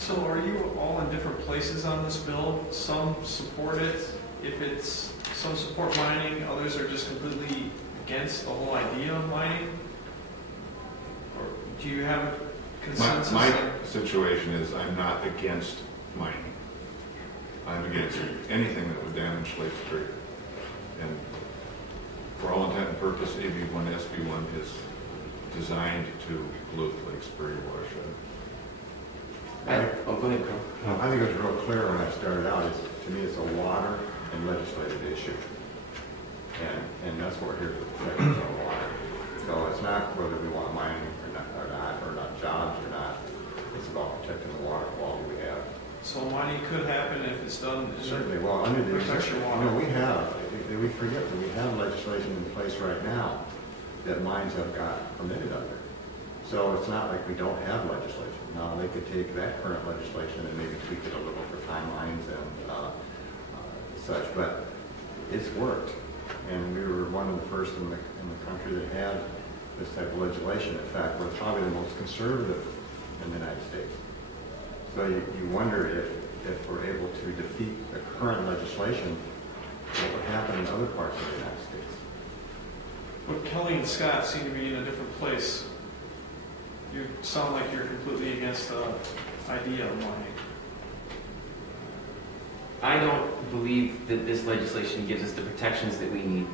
So are you all in different places on this bill? Some support it, some support mining, others are just completely against the whole idea of mining? Or do you have consensus? My situation is I'm not against mining. I'm against anything that would damage Lake Superior. And for all intent and purpose, AB1, SB1 is designed to pollute Lake Superior watershed. Go ahead, Carl. I think it was real clear when I started out. To me, it's a water and legislative issue. And that's what we're here to protect, is our water. So it's not whether we want mining or not jobs or not. It's about protecting the water quality we have. So mining could happen if it's done. Certainly. Well, under the protection water. We forget that we have legislation in place right now that mines have got permitted under. So it's not like we don't have legislation. Now they could take that current legislation and maybe tweak it a little for timelines and such, but it's worked. And we were one of the first in the country that had this type of legislation. In fact, we're probably the most conservative in the United States. So you wonder if we're able to defeat the current legislation, what would happen in other parts of the United States. But Kelly and Scott seem to be in a different place. You sound like you're completely against the idea of mining. I don't believe that this legislation gives us the protections that we need.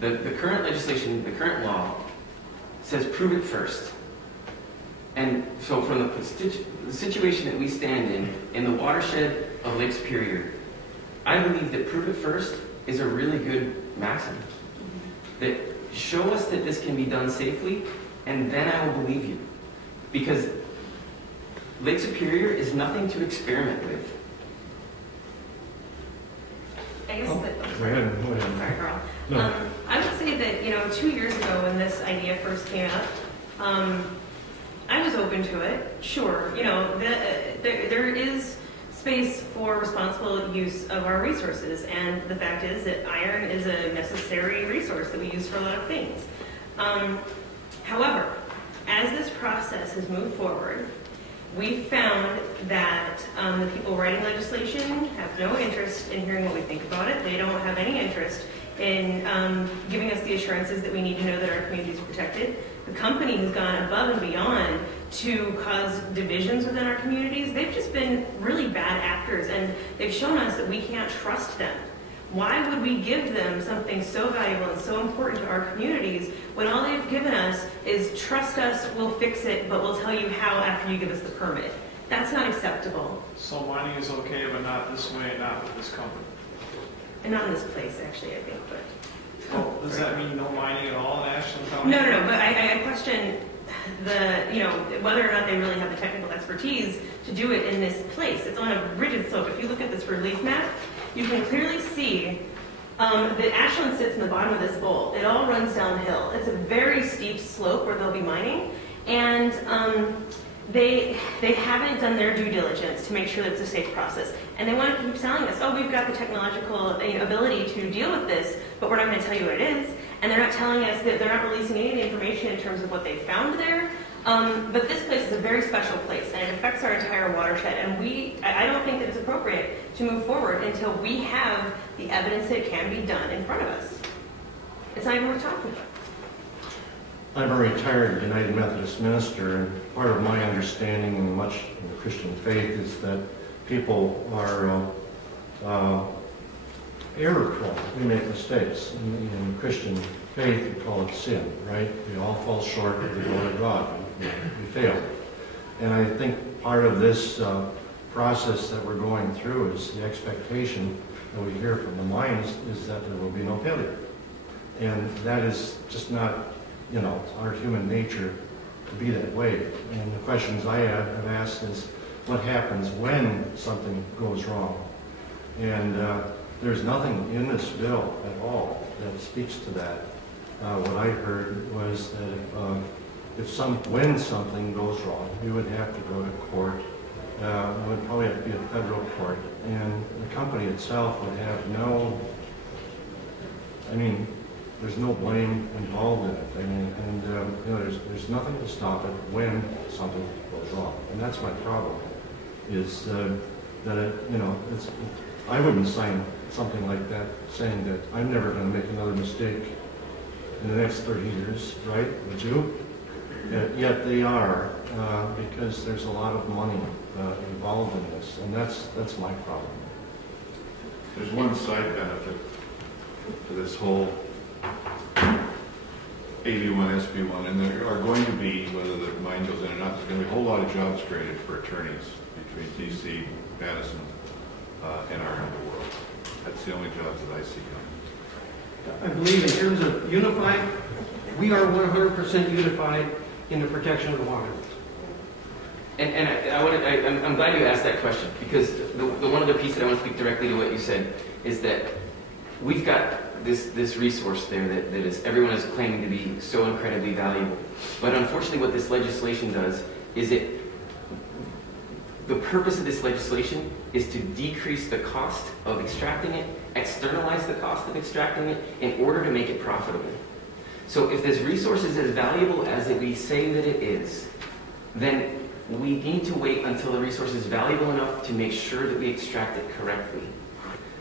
The current legislation, the current law, says prove it first. And so from the situation that we stand in the watershed of Lake Superior, I believe that prove it first is a really good maxim. That show us that this can be done safely, and then I will believe you. Because Lake Superior is nothing to experiment with. I guess that. Go ahead. Sorry, Carl. No. I would say that 2 years ago when this idea first came up, I was open to it. Sure, there is space for responsible use of our resources, and the fact is that iron is a necessary resource that we use for a lot of things. However, as this process has moved forward, we found that the people writing legislation have no interest in hearing what we think about it. They don't have any interest in giving us the assurances that we need to know that our community is protected. The company has gone above and beyond to cause divisions within our communities. They've just been really bad actors, and they've shown us that we can't trust them. Why would we give them something so valuable and so important to our communities when all they've given us is trust us, we'll fix it, but we'll tell you how after you give us the permit? That's not acceptable. So mining is okay, but not this way, not with this company? And not in this place, actually, I think. But well, does that mean no mining at all in Ashland County? No, but I question whether or not they really have the technical expertise to do it in this place. It's on a rigid slope. If you look at this relief map, you can clearly see that Ashland sits in the bottom of this bowl. It all runs downhill. It's a very steep slope where they'll be mining, and they haven't done their due diligence to make sure that it's a safe process. And they want to keep telling us, oh, we've got the technological ability to deal with this, but we're not going to tell you what it is. And they're not telling us that they're not releasing any information in terms of what they found there. But this place is a very special place, and it affects our entire watershed. And I don't think that it's appropriate to move forward until we have the evidence that it can be done in front of us. It's not even worth talking about. I'm a retired United Methodist minister, and part of my understanding and much in the Christian faith is that people are error-prone. We make mistakes. In the Christian faith, we call it sin, right? We all fall short of the glory of God. We fail. And I think part of this process that we're going through is the expectation that we hear from the mines is that there will be no failure. And that is just not, our human nature to be that way. And the questions I have asked is, what happens when something goes wrong? And there's nothing in this bill at all that speaks to that. What I heard was that when something goes wrong, we would have to go to court. It would probably have to be a federal court, and the company itself would have there's no blame involved in it. There's nothing to stop it when something goes wrong, and that's my problem. is that I wouldn't sign something like that saying that I'm never going to make another mistake in the next 30 years, right? Would you? Yet they are, because there's a lot of money involved in this, and that's my problem. There's one side benefit to this whole AB1, SB1, and there are going to be, whether the mine goes in or not, there's going to be a whole lot of jobs created for attorneys between DC, Madison, and our end of the world. That's the only jobs that I see coming. I believe in terms of unified, we are 100% unified in the protection of the water. And I'm glad you asked that question, because the one other piece that I want to speak directly to what you said is that we've got this resource there that is everyone is claiming to be so incredibly valuable. But unfortunately what this legislation does is the purpose of this legislation is to decrease the cost of extracting it, externalize the cost of extracting it in order to make it profitable. So if this resource is as valuable as we say that it is, then we need to wait until the resource is valuable enough to make sure that we extract it correctly.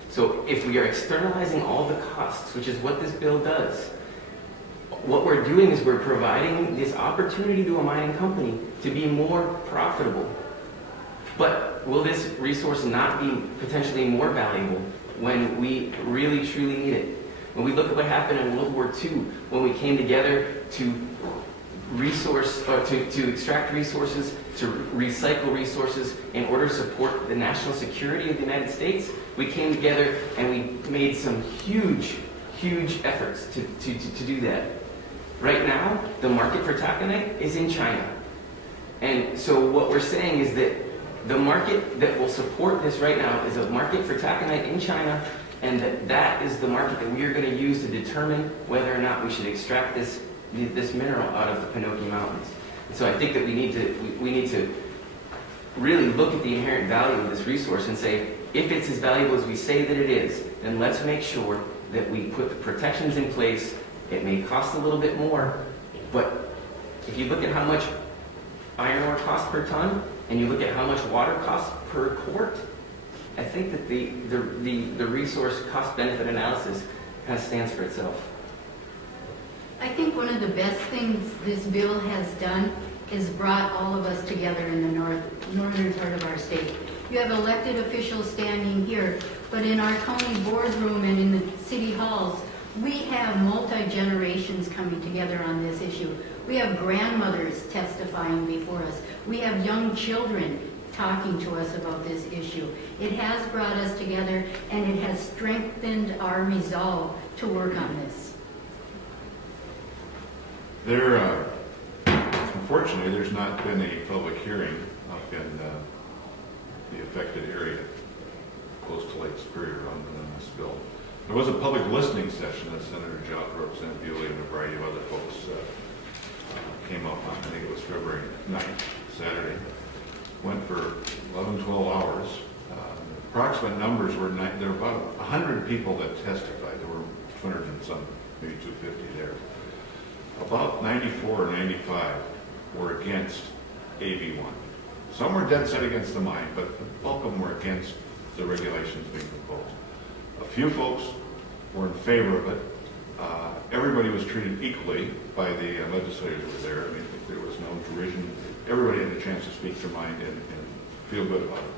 So if we are externalizing all the costs, which is what this bill does, what we're doing is we're providing this opportunity to a mining company to be more profitable. But will this resource not be potentially more valuable when we really truly need it? When we look at what happened in World War II, when we came together to extract resources, to recycle resources in order to support the national security of the United States, we came together and we made some huge efforts to do that. Right now, the market for taconite is in China. And so what we're saying is that the market that will support this right now is a market for taconite in China, and that is the market that we are going to use to determine whether or not we should extract this mineral out of the Penokee Mountains. And so I think that we need to really look at the inherent value of this resource and say, if it's as valuable as we say that it is, then let's make sure that we put the protections in place. It may cost a little bit more, but if you look at how much iron ore costs per ton, and you look at how much water costs per quart, I think that the resource cost-benefit analysis kind of stands for itself. I think one of the best things this bill has done is brought all of us together in the northern part of our state. You have elected officials standing here, but in our county boardroom and in the city halls, we have multi-generations coming together on this issue. We have grandmothers testifying before us. We have young children talking to us about this issue. It has brought us together, and it has strengthened our resolve to work on this. Unfortunately, there's not been a public hearing up in the affected area, close to Lake Superior, on this bill. There was a public listening session that Senator Jopp, Representative Bewley, and a variety of other folks came up on. I think it was February 9th, Saturday. Went for 11, 12 hours. Approximate numbers were, there were about 100 people that testified. There were 200 and some, maybe 250 there. About 94 or 95 were against AB1. Some were dead set against the mine, but the bulk of them were against the regulations being proposed. A few folks were in favor of it. Everybody was treated equally by the legislators who were there. I mean, there was no derision. Everybody had a chance to speak their mind and feel good about it.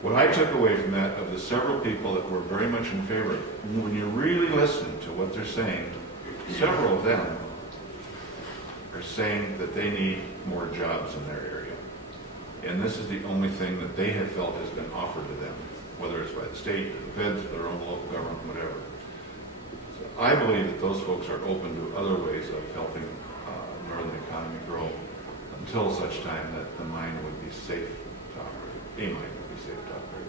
What I took away from that, of the several people that were very much in favor, when you really listen to what they're saying, several of them are saying that they need more jobs in their area. And this is the only thing that they have felt has been offered to them, whether it's by the state, the feds, their own local government, whatever. So I believe that those folks are open to other ways of helping the northern economy grow until such time that the mine would be safe to operate. A mine would be safe to operate.